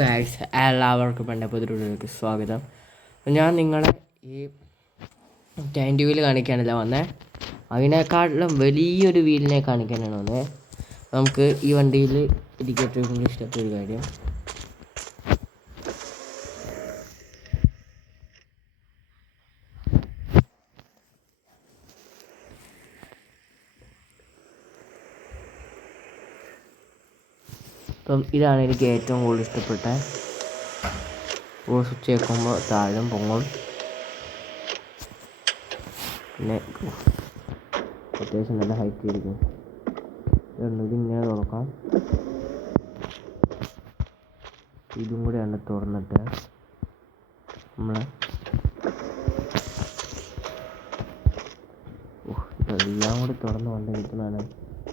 Guys, എല്ലാവർക്കും എൻ്റെ പുതിയൊരു സ്വാഗതം. ഞാൻ നിങ്ങളെ ഈ ടൈം വീൽ കാണിക്കാനല്ല വന്നേ, അതിനേക്കാളും വലിയൊരു വീലിനെ കാണിക്കാനാണ് വന്നത്. നമുക്ക് ഈ വണ്ടിയിൽ എനിക്ക് ഏറ്റവും കൂടുതൽ ഇഷ്ടപ്പെട്ട ഒരു കാര്യം, അപ്പം ഇതാണ് എനിക്ക് ഏറ്റവും കൂടുതൽ ഇഷ്ടപ്പെട്ട. സ്വിച്ച് വെക്കുമ്പോൾ താഴും പൊങ്ങും, പിന്നെ അത്യാവശ്യം നല്ല ഹൈറ്റ് ഇരിക്കും. ഇതിങ്ങനെ തുറക്കാം, ഇതും കൂടെയാണ് തുറന്നിട്ട് നമ്മൾ ഇതെല്ലാം കൂടി തുറന്ന് കൊണ്ട് നിൽക്കുന്നതാണ്.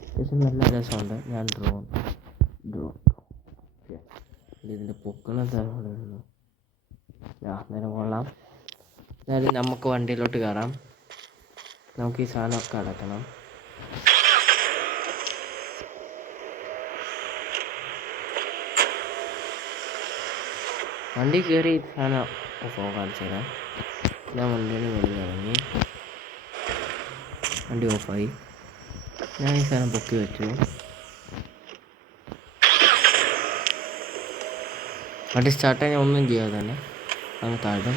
അത്യാവശ്യം നല്ല രസമുണ്ട്. ഞാൻ ഡ്രോ ഇതിൻ്റെ പൊക്കണം തരമുണ്ടായിരുന്നു. നേരം കൊള്ളാം. എന്നാലും നമുക്ക് വണ്ടിയിലോട്ട് കയറാം. നമുക്ക് ഈ സാധനമൊക്കെ അടക്കണം. വണ്ടി കയറി ഈ സാധനം കാണിച്ചു തരാം. ഞാൻ വണ്ടിയുടെ വെളിയിൽ ഇറങ്ങി, വണ്ടി ഓഫായി. ഞാൻ ഈ സാധനം പൊക്കി വെച്ചു. വണ്ടി സ്റ്റാർട്ട് ഞാൻ ഒന്നും ചെയ്യാതെ തന്നെ അങ്ങ് താഴ്ത്തും.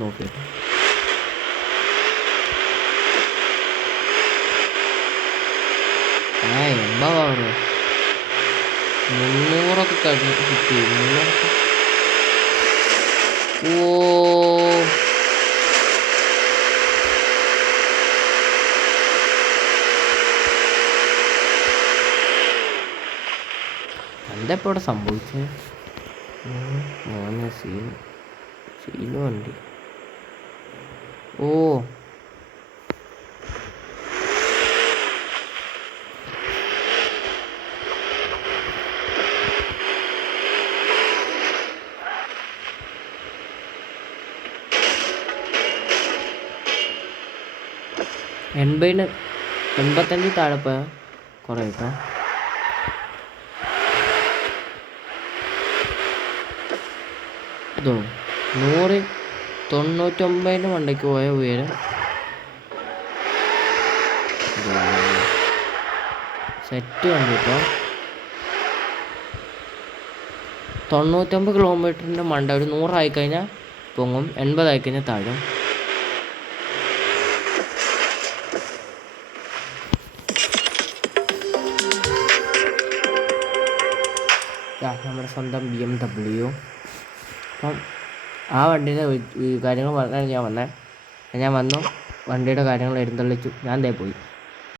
നോക്കിയിട്ട് എന്താ പറയുക, 300 കഴിഞ്ഞ് കിട്ടി. 300 എന്താ ഇപ്പോൾ ഇവിടെ സംഭവിച്ചത്? സീന് വണ്ടി. എൺപതിന് 85 താഴെ പോയാൽ കുറേ കിട്ടാം. ഇതോ 199 മണ്ടയ്ക്ക് പോയ ഉയരം സെറ്റ് വണ്ടി കേട്ടോ. 99 കിലോമീറ്ററിൻ്റെ മണ്ട ഒരു 100 ആയിക്കഴിഞ്ഞാൽ പൊങ്ങും, 80 ആയിക്കഴിഞ്ഞാൽ താഴും. നമ്മുടെ സ്വന്തം BMW. അപ്പം ആ വണ്ടിയുടെ കാര്യങ്ങൾ പറഞ്ഞാണ് ഞാൻ വന്നത്. ഞാൻ വന്നു, വണ്ടിയുടെ കാര്യങ്ങൾ എഴുന്നള്ളിച്ചു, ഞാൻ ദേ പോയി.